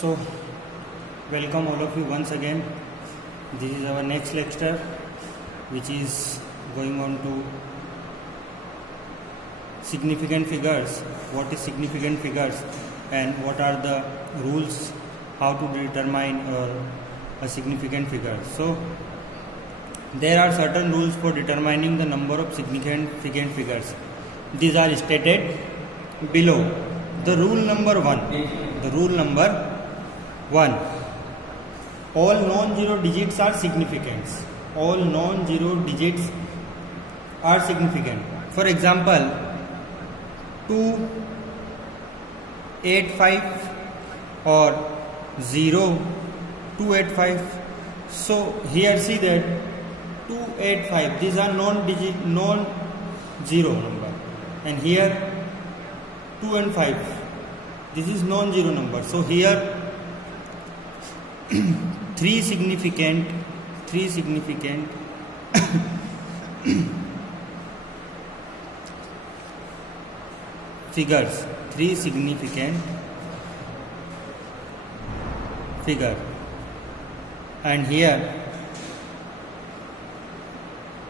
So, welcome all of you once again. This is our next lecture, which is going on to significant figures. What is significant figures, and what are the rules how to determine a significant figure. So, there are certain rules for determining the number of significant figures. These are stated below. The rule number one. All non-zero digits are significant. All non-zero digits are significant. For example, 285 or 285. So here see that 285. These are non-zero number, and here 2 and 5. This is non-zero number. So here three significant figures. Three significant figure, and here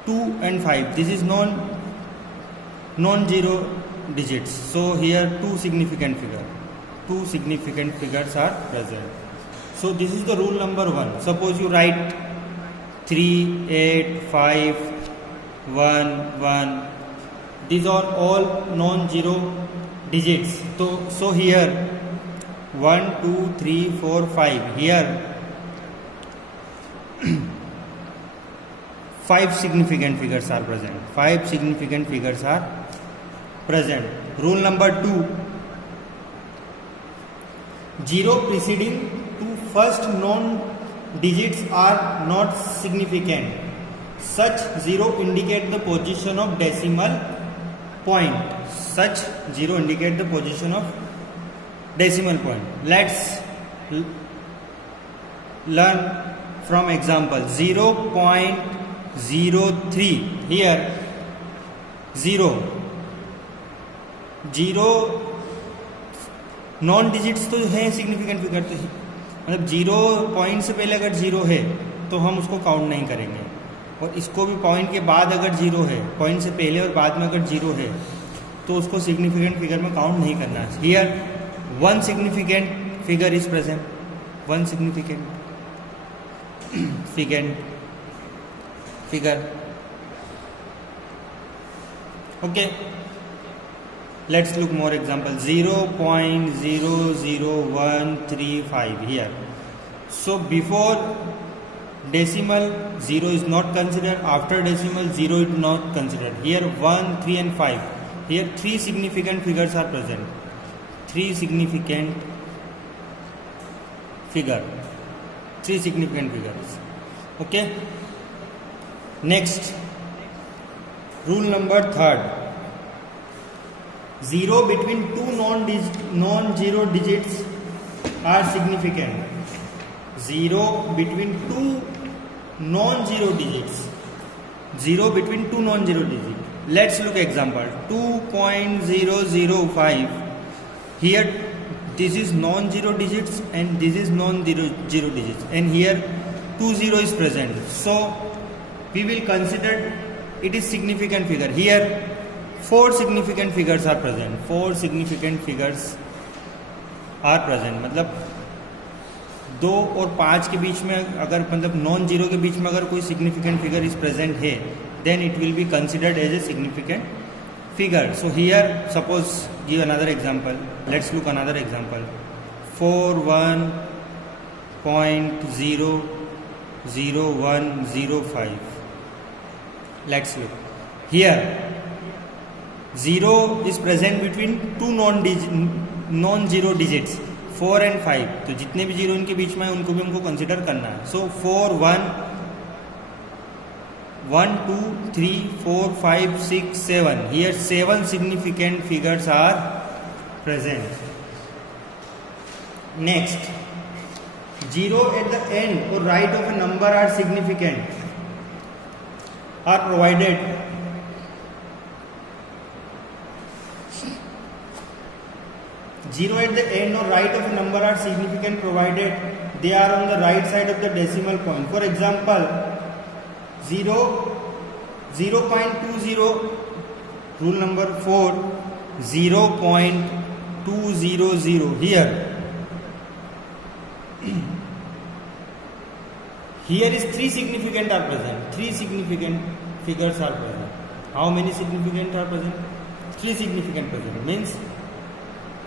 2 and 5. This is non-zero digits. So here two significant figures are present. So this is the rule number one. Suppose you write 3, 8, 5, 1, 1. These are all non-zero digits. So here 1, 2, 3, 4, 5. Here 5 significant figures are present. Rule number 2. 0 preceding to first non-digits are not significant. Such 0 indicate the position of decimal point. Let's learn from example. 0.03. Here 0 non digits तो है, significant figure तो मतलब 0 point से पहले अगर 0 है तो हम उसको काउंट नहीं करेंगे, और इसको भी पॉइंट के बाद अगर 0 है, पॉइंट से पहले और बाद में अगर 0 है तो उसको सिग्निफिकेंट फिगर में काउंट नहीं करना है. Here one significant figure is present. One significant figure. Okay, let's look more example. 0.00135 here. So before decimal 0 is not considered, after decimal 0 is not considered. Here 1, 3 and 5. Here three significant figures are present. Three significant figures. Okay, next rule number 3. 0 between two non-zero digits are significant. 0 between two non-zero digits. Let's look example. 2.005. Here this is non-zero digits and this is non-zero digits, and here 20 is present. So we will consider it is significant figure. Here 4 significant figures are present. मतलब 2 और 5 के बीच में अगर मतलब non zero के बीच में अगर कोई सिग्निफिकेंट फिगर इज प्रेजेंट है, then it will be considered as a significant figure. So here suppose give another example. Let's look another example. 41.00105. Let's look. Here 0 is present between two non-zero digits 4 and 5. तो जितने भी zero इनके बीच में है उनको भी हमको कंसिडर करना है. सो 4, 1, 2, 3, 4, 5, 6, 7. Here 7 significant figures are present. Next, 0 at the end or right of a number are significant, are provided 0 at the end or right of a number are significant provided they are on the right side of the decimal point. For example, 0.20, rule number 4, 0.200 here. Here is 3 significant are present. 3 significant figures are present. How many significant are present? 3 significant present. Means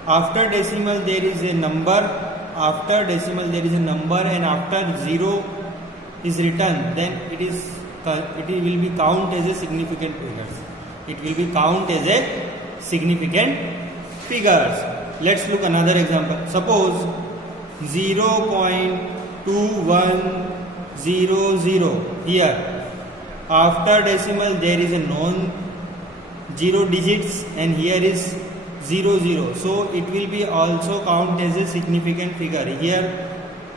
after decimal there is a number. After decimal there is a number, and after 0 is written, then it will be count as a significant figures. It will be count as a significant figures. Let's look another example. Suppose 0.2100 here. After decimal there is a non-zero digits, and here is 00. So it will be also count as a significant figure. Here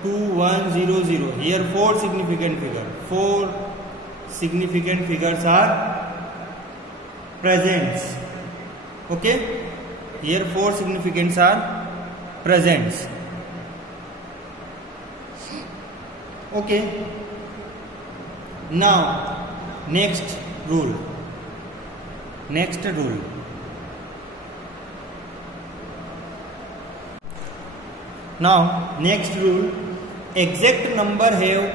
2100. Here 4 significant figure. 4 significant figures are present. Okay. Here 4 significants are present. Okay. Now next rule. Now next rule, exact number have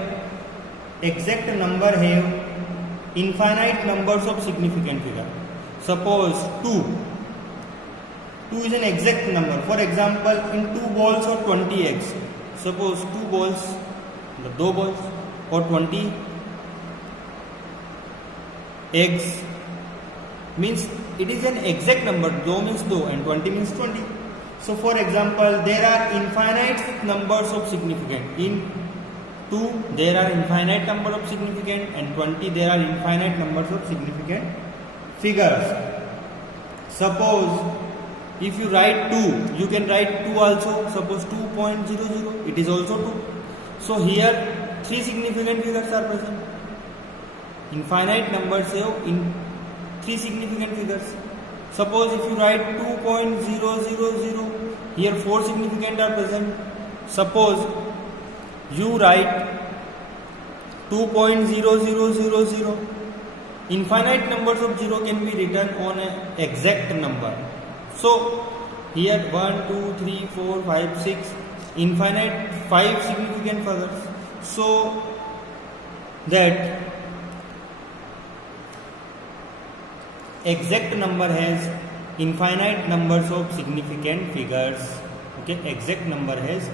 infinite numbers of significant figure. Suppose 2 is an exact number. For example, in 2 balls or 20 eggs. Suppose 2 balls, the 2 balls or 20 eggs, means it is an exact number. 2 means 2 and 20 means 20. So for example, there are infinite numbers of significant. In 2 there are infinite number of significant, and 20 there are infinite numbers of significant figures. Suppose if you write 2, you can write 2 also. Suppose 2.00, it is also 2. So here 3 significant figures are present. Infinite numbers have in 3 significant figures. Suppose if you write 2.000, here 4 significant are present. Suppose you write 2.0000, infinite numbers of 0 can be written on an exact number. So here 1, 2, 3, 4, 5, 6, infinite 5 significant figures. So that exact number has infinite numbers of significant figures. Okay, exact number has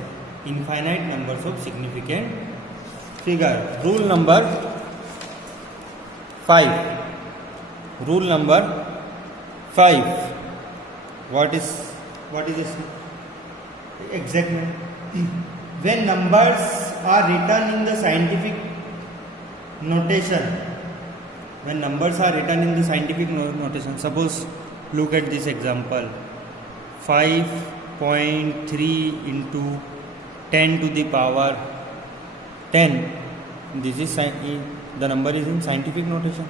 infinite numbers of significant figure. Rule number 5. What is this exact number? When numbers are written in the scientific notation. Suppose look at this example. 5.3 into 10 to the power 10. This is the number is in scientific notation.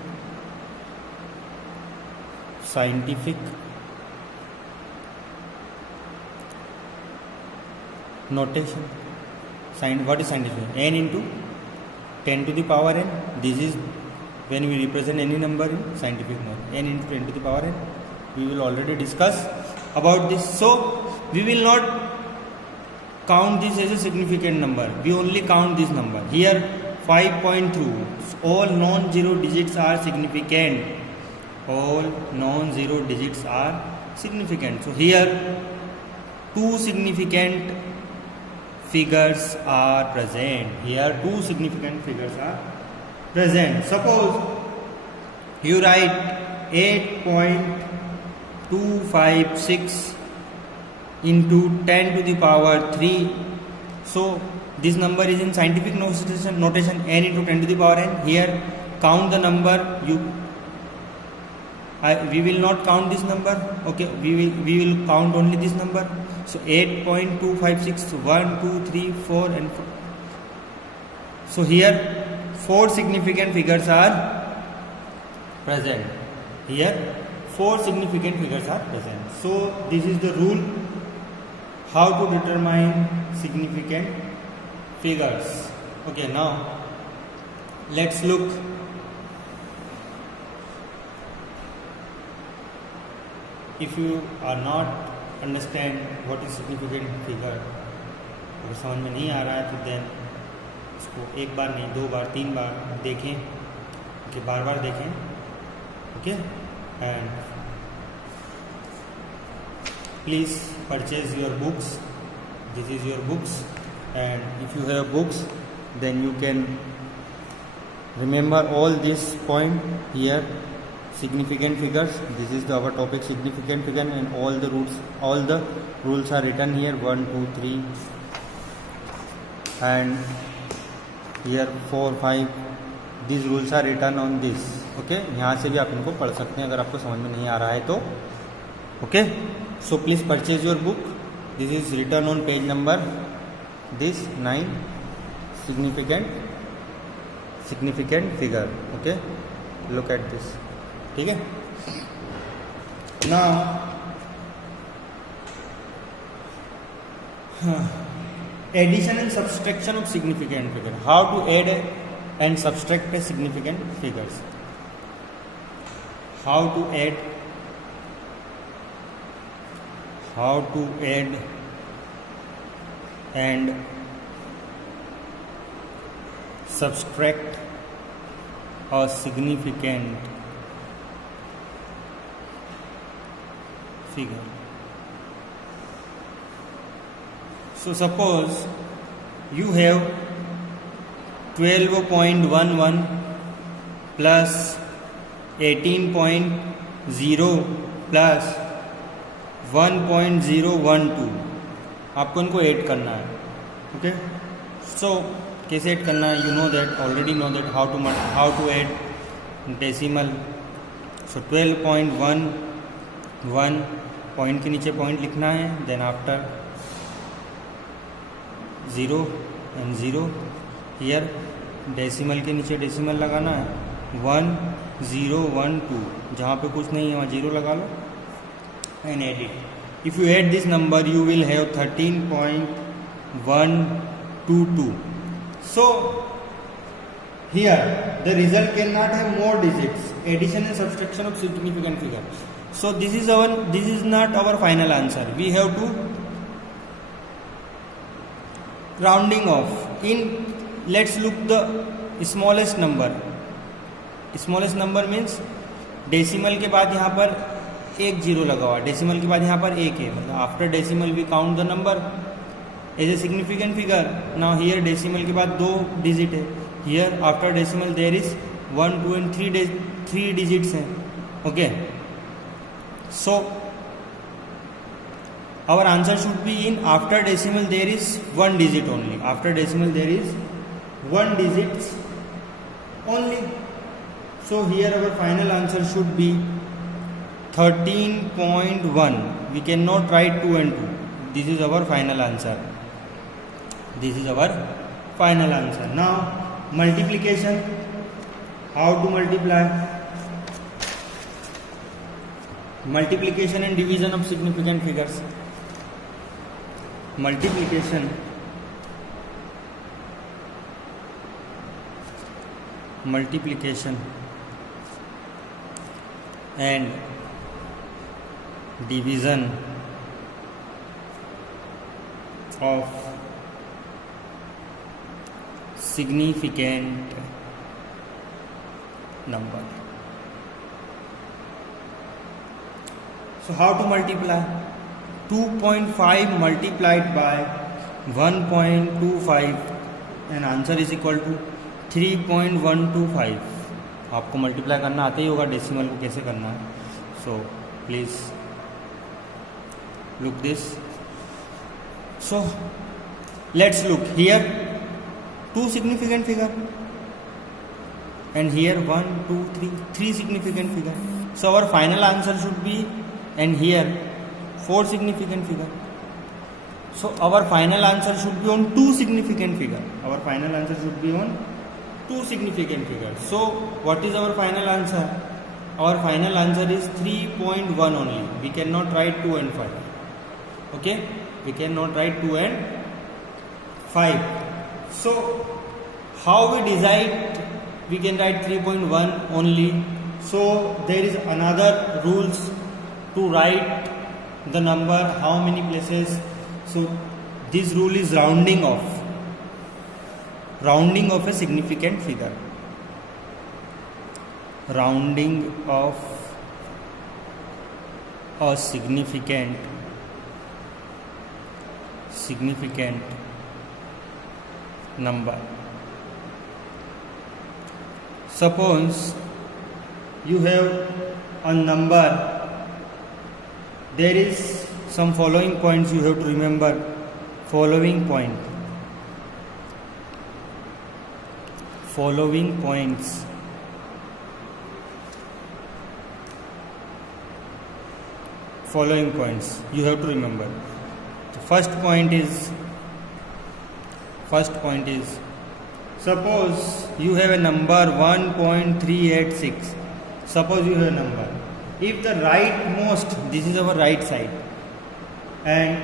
What is scientific? N into 10 to the power n. This is when we represent any number in scientific mode. N into 10 to the power n. We will already discuss about this. So we will not count this as a significant number. We only count this number. Here 5.2. All non-zero digits are significant. So here 2 significant figures are present. Suppose you write 8.256 into 10 to the power 3. So this number is in scientific notation n into 10 to the power n. Here count the number. We will not count this number. Okay, we will count only this number. So 8.256, 1, 2, 3, 4 and 4. So here 4 significant figures are present. So this is the rule how to determine significant figures. Okay, now let's look if you are not understand what is significant figure, अगर समझ में नहीं आ रहा है तो then इसको एक बार नहीं 2 बार 3 बार देखें, कि बार बार देखें. Okay, and please purchase your books. This is your books, and if you have books then you can remember all this point here. Significant figures, this is our topic, significant figure, and all the rules are written here, 1 2 3 and here 4 5. these rules are written on this. okay, यहाँ से भी आप इनको पढ़ सकते हैं अगर आपको समझ में नहीं आ रहा है तो. okay, so please purchase your book. this is written on page number this 9, significant figure. okay, look at this. ठीक है, now addition and subtraction of significant figure. how to add and subtract a significant figures. how to add and subtract a significant figure. So suppose you have 12.11 plus 18.0 plus 1.012. आपको इनको add करना है. Okay, सो कैसे add करना है? You know that, already know that how to add decimal. So 12.11 point के नीचे point लिखना है, then after 0 and 0 here decimal के नीचे डेसिमल लगाना है. 1012 जहाँ पे कुछ नहीं है वहाँ 0 लगा लो and add it. If you add this number you will have 13.122. So here the result cannot have more digits. Addition and subtraction of significant figure. So this is not our final answer. We have to rounding off. Let's look the smallest number. Smallest number means decimal के बाद यहाँ पर 1 0 लगा हुआ, decimal के बाद यहाँ पर 1 है, मतलब after decimal we count the number as a significant figure. Now here decimal के बाद 2 डिजिट है, here after decimal there is 1 2 and 3 digits हैं. Okay, so our answer should be in after decimal there is 1 digit only. After decimal there is 1 digit only. So here our final answer should be 13.1. We cannot write 2 and 2. This is our final answer. Now multiplication. How to multiply? Multiplication and division of significant figures. Multiplication and division of significant number. So how to multiply? 2.5 multiplied by 1.25 and answer is equal to 3.125. आपको multiply करना आता ही होगा, decimal को कैसे करना है. So please look this. So let's look here 2 significant figure and here 1 2 3 significant figure. So our final answer should be, and here 4 significant figure. So our final answer should be on 2 significant figure. So what is our final answer? Our final answer is 3.1 only. We cannot write 2 and 5. Okay. we cannot write 2 and 5. So how we decide we can write 3.1 only? So there is another rules to write the number how many places. So this rule is rounding of a significant figure. Rounding of a significant number. Suppose you have a number, there is some following points you have to remember. Following points. Following points you have to remember. The first point is suppose you have a number 1.386. Suppose you have a number. If the rightmost, this is our right side, and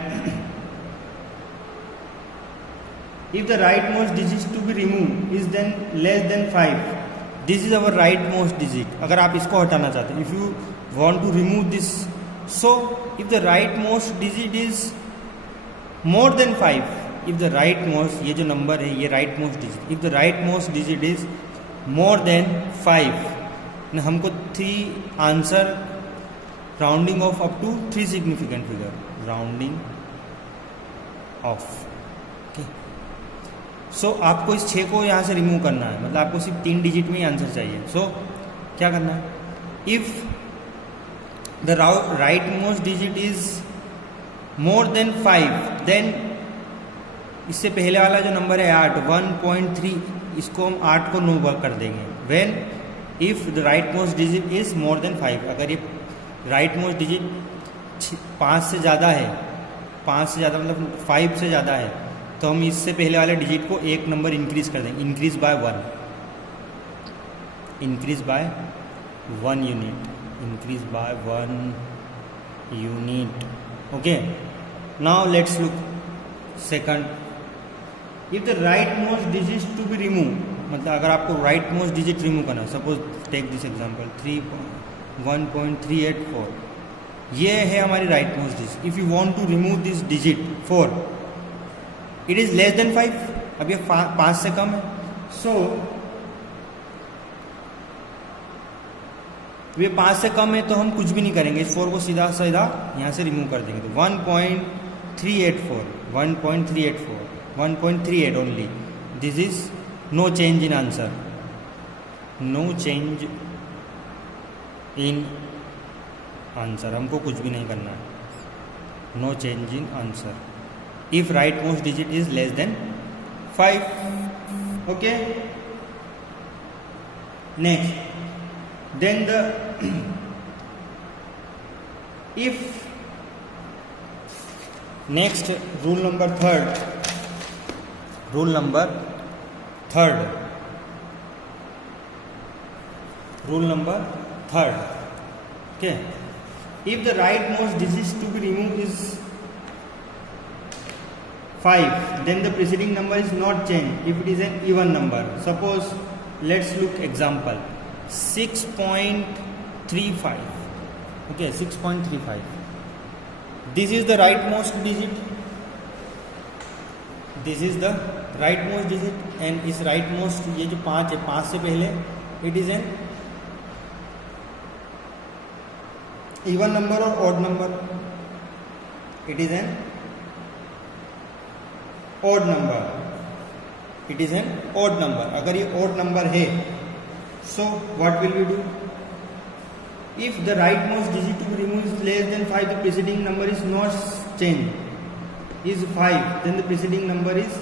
if the rightmost digit to be removed is then less than 5, this is our rightmost digit. अगर आप इसको हटाना चाहते हैं, if you want to remove this, so if the rightmost digit is more than 5, if the rightmost, ये जो number है ये rightmost digit, if the rightmost digit is more than 5, ना हमको 3 answer rounding off up to 3 significant figure, rounding off. Okay, so आपको इस 6 को यहाँ से रिमूव करना है, मतलब आपको सिर्फ 3 डिजिट में ही आंसर चाहिए. सो क्या करना है, if the rightmost digit is more than 5, then इससे पहले वाला जो नंबर है 8, 1.3, इसको हम 8 को नो कर देंगे. When if the rightmost digit is more than 5, अगर ये राइट मोस्ट डिजिट 5 से ज़्यादा है, 5 से ज़्यादा मतलब 5 से ज़्यादा है, तो हम इससे पहले वाले डिजिट को एक नंबर इंक्रीज कर देंगे. Increase by 1, increase by 1 unit, increase by 1 unit. Okay, now let's look second. If the rightmost digit to be remove, मतलब अगर आपको राइट मोस्ट डिजिट रिमूव करना, सपोज टेक दिस एग्जांपल 1.384, ये है हमारी rightmost digit. If you want to remove this digit 4, it is less than 5, अब ये 5 से कम है. सो ये 5 से कम है तो हम कुछ भी नहीं करेंगे, इस 4 को सीधा सीधा यहाँ से रिमूव कर देंगे. तो 1.384, 1.38 only, this is no change in answer, no change in answer, हमको कुछ भी नहीं करना है. No change in answer if rightmost digit is less than 5. Okay, next, then the if next rule number third, rule number third, okay, if the rightmost digit to be removed is 5, then the preceding number is not changed if it is an even number. Suppose let's look example 6.35. Okay, 6.35, this is the rightmost digit, this is the rightmost digit, and इस rightmost ये जो 5 है, 5 से पहले it is an even number or odd number, it is an odd number, it is an odd number. अगर ये odd number है, so what will we do? If the rightmost digit to be removed is less than 5, the preceding number is not changed, is 5, then the preceding number is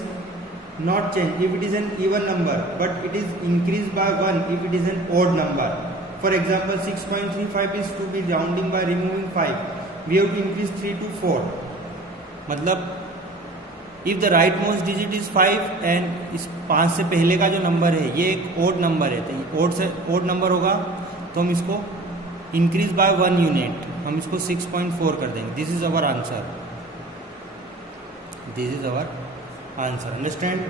not changed if it is an even number, but it is increased by 1 if it is an odd number. For example, 6.35 is to be rounding by removing 5, we have to increase 3 to 4. मतलब if the rightmost digit is 5 and इस 5 से पहले का जो number है ये एक odd number है, तो ओड से ओड नंबर होगा तो हम इसको इंक्रीज बाय 1 यूनिट, हम इसको 6.4 कर देंगे. This is our answer. This is our answer. Understand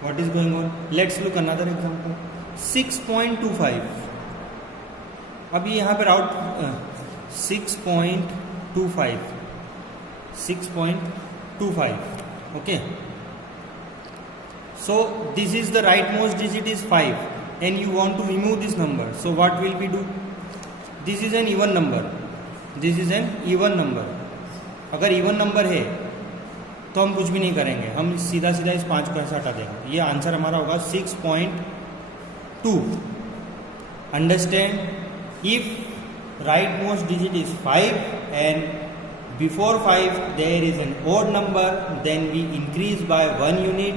what is going on? Let's look another example. 6.25. अभी यहाँ पर out 6.25. Okay. So this is the rightmost digit is 5 and you want to remove this number. So what will we do? This is an even number. This is an even number. अगर even number है तो हम कुछ भी नहीं करेंगे, हम सीधा सीधा इस 5 को ऐसे हटा देंगे. ये आंसर हमारा होगा 6.2. Understand? If rightmost digit is 5 and before 5 there is an odd number, then we increase by 1 unit.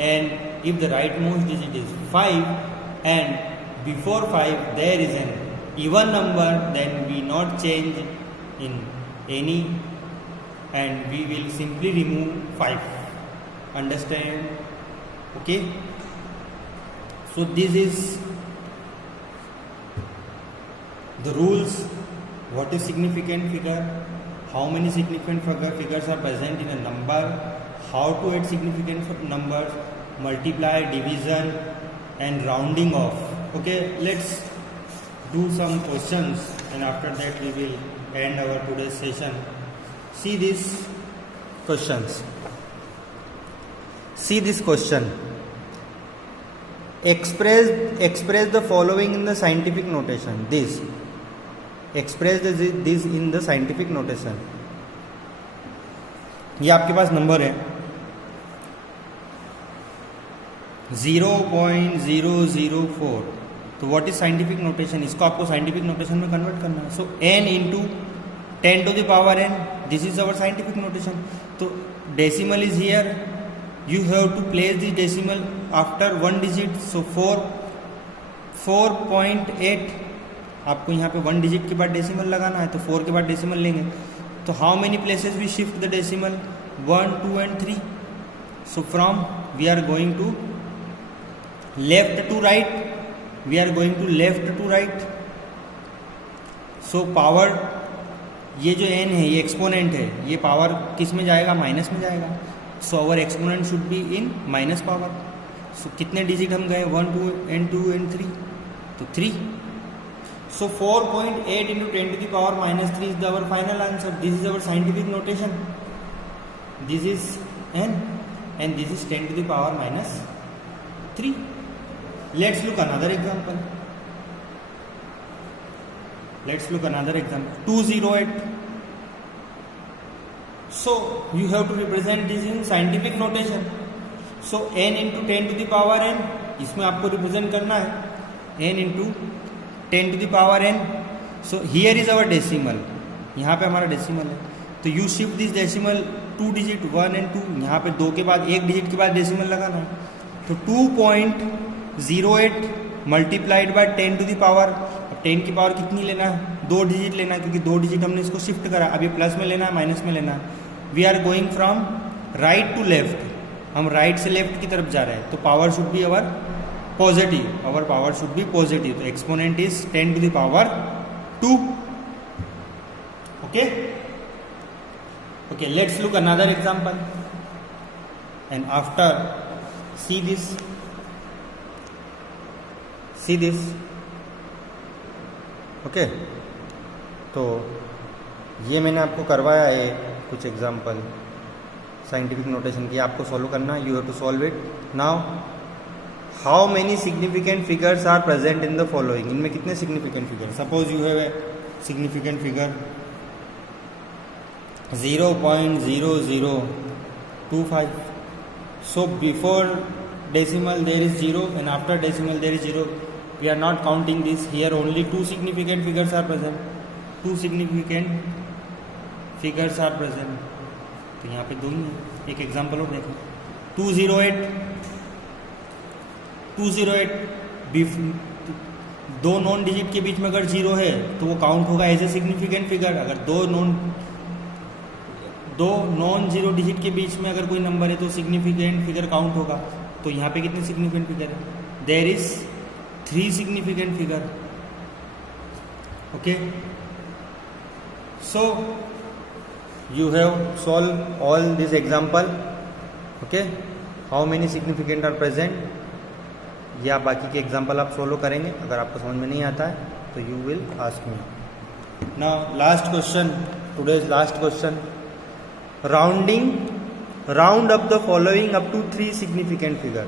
And if the rightmost digit is 5 and before 5 there is an even number, then we not change in any and we will simply remove 5. Understand? Okay. So this is the rules. What is significant figure? How many significant figures are present in a number? How to add significant numbers? Multiply, division and rounding off. Okay, let's do some questions and after that we will end our today's session. See these questions. See this question. Express the following in the scientific notation. Express this in the scientific notation. ये आपके पास number है 0.004. तो what is scientific notation? इसको आपको scientific notation में convert करना है. So n into 10 to the power n. This is our scientific notation. तो decimal is here. You have to place this decimal after 1 digit. So 4.8. आपको यहाँ पे 1 digit के बाद डेसिमल लगाना है, तो 4 के बाद डेसिमल लेंगे. तो how many places we shift the decimal? 1, 2 and 3. So from we are going to left to right. We are going to left to right. So power, ये जो n है ये एक्सपोनेंट है, ये पावर किस में जाएगा? माइनस में जाएगा. So our exponent should be in minus power. So कितने डिजिट हम गए? 1, 2 and 3. तो 3. So 4.8 into 10 to the power minus 3 is our final answer. This is our scientific notation. This is n and this is 10 to the power minus 3. Let's look another example. 208. So you have to represent this in scientific notation. So n into 10 to the power n, इसमें आपको represent करना है n into 10 to the power n. So here is our decimal. यहाँ पे हमारा decimal है. तो you shift this decimal 2 digit 1 and 2. यहाँ पे 2 के बाद 1 डिजिट के बाद डेसिमल लगाना है. तो 2.08 multiplied by 10 to the power. अब 10 की पावर कितनी लेना है? 2 डिजिट लेना है, क्योंकि 2 डिजिट हमने इसको शिफ्ट करा. अब ये प्लस में लेना है, माइनस में लेना है. We are going from right to left. हम राइट से लेफ्ट की तरफ जा रहे हैं. तो power should be our positive. Our power should be positive. So exponent is 10 to the power 2. Okay. Let's look another example. And after see this. Okay. तो ये मैंने आपको करवाया है कुछ एग्जाम्पल साइंटिफिक नोटेशन की. आपको सॉल्व करना है. You have to solve it now. How many significant figures are present in the following? इनमें कितने significant figure? Suppose you have a significant figure 0.0025. So before decimal there is 0 and after decimal there is 0. We are not counting this. Here only 2 significant figures are present. 2 significant figures are present. तो यहाँ पे 2 ही है. एक example और देखें. 208 दो non digit के बीच में अगर 0 है तो वो काउंट होगा एज ए सिग्निफिकेंट फिगर. अगर दो नॉन जीरो डिजिट के बीच में अगर कोई नंबर है तो सिग्निफिकेंट फिगर काउंट होगा. तो यहाँ पे कितने सिग्निफिकेंट फिगर है? There is 3 significant figure. Okay. So you have solved all this example. Okay, how many significant are present? ये आप बाकी के एग्जाम्पल आप सोल्व करेंगे. अगर आपको समझ में नहीं आता है तो you will ask me. Now last question, today's last question. Rounding, round up the following up to 3 significant figure.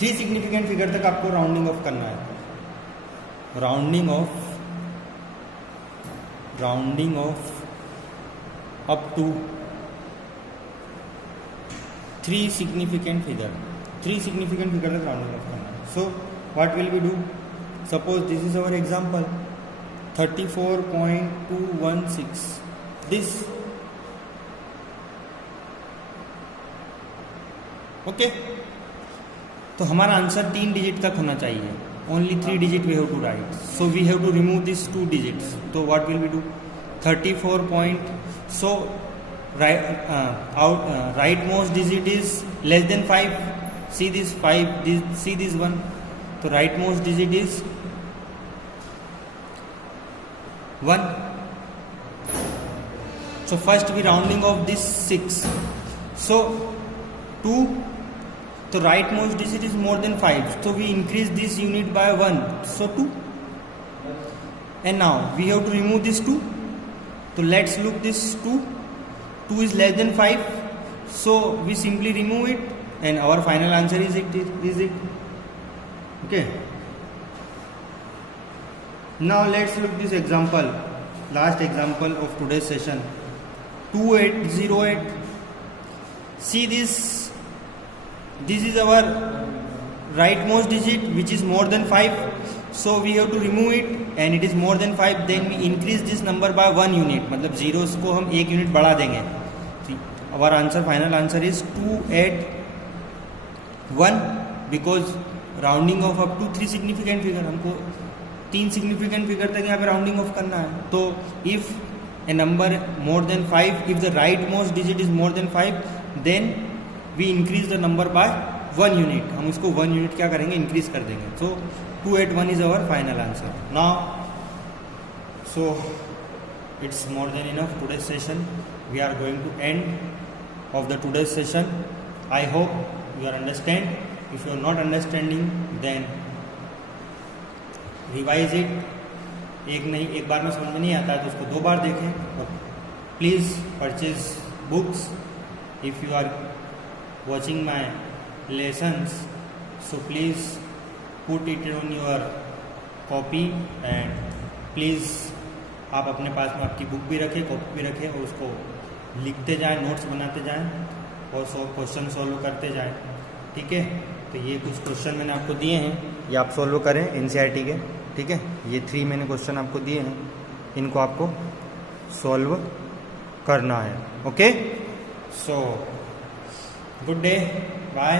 3 significant figure तक आपको राउंडिंग ऑफ करना है. Rounding off up to 3 significant figure. 3 significant figure तक राउंडिंग of करना है. So what will we do? Suppose this is our example 34.216. This okay. तो हमारा आंसर 3 डिजिट तक होना चाहिए. Only 3 digit we have to right. So we have to remove this 2 digits. तो what will we do? 34 point. So right most digit is less than 5. See this 5, see this 1. So right most digit is 1. So first we rounding off this 6. So 2. So right most digit is more than 5. So we increase this unit by 1. So 2. And now we have to remove this 2. So let's look this 2. 2 is less than 5. So we simply remove it and our final answer is it. Okay. Now let's look this example. Last example of today's session. 2808. See this. This is our rightmost digit which is more than 5. So we have to remove it and it is more than 5. Then we increase this number by 1 unit. मतलब zeros को हम 1 unit बढ़ा देंगे. Our answer, final answer is 281 because rounding off up to 3 significant figure. हमको 3 significant figure तक यहाँ पे rounding off करना है. तो if a number more than 5, if the rightmost digit is more than 5, then we increase the number by 1 unit. हम इसको 1 unit क्या करेंगे? increase कर देंगे. So 281 is our final answer. Now, so it's more than enough today's session. We are going to end of the today's session. I hope you are understand. If you are not understanding, then revise it. एक बार में समझ में नहीं आता है तो उसको 2 बार देखें. Please purchase books. If you are watching my lessons, so please put it on your copy and please आप अपने पास में आपकी बुक भी रखें, कॉपी भी रखें और उसको लिखते जाएं, नोट्स बनाते जाएं और क्वेश्चन सॉल्व करते जाएं. ठीक है. तो ये कुछ क्वेश्चन मैंने आपको दिए हैं, ये आप सॉल्व करें NCERT के. ठीक है. ये 3 मैंने क्वेश्चन आपको दिए हैं, इनको आपको सॉल्व करना है. Okay. So good day, bye.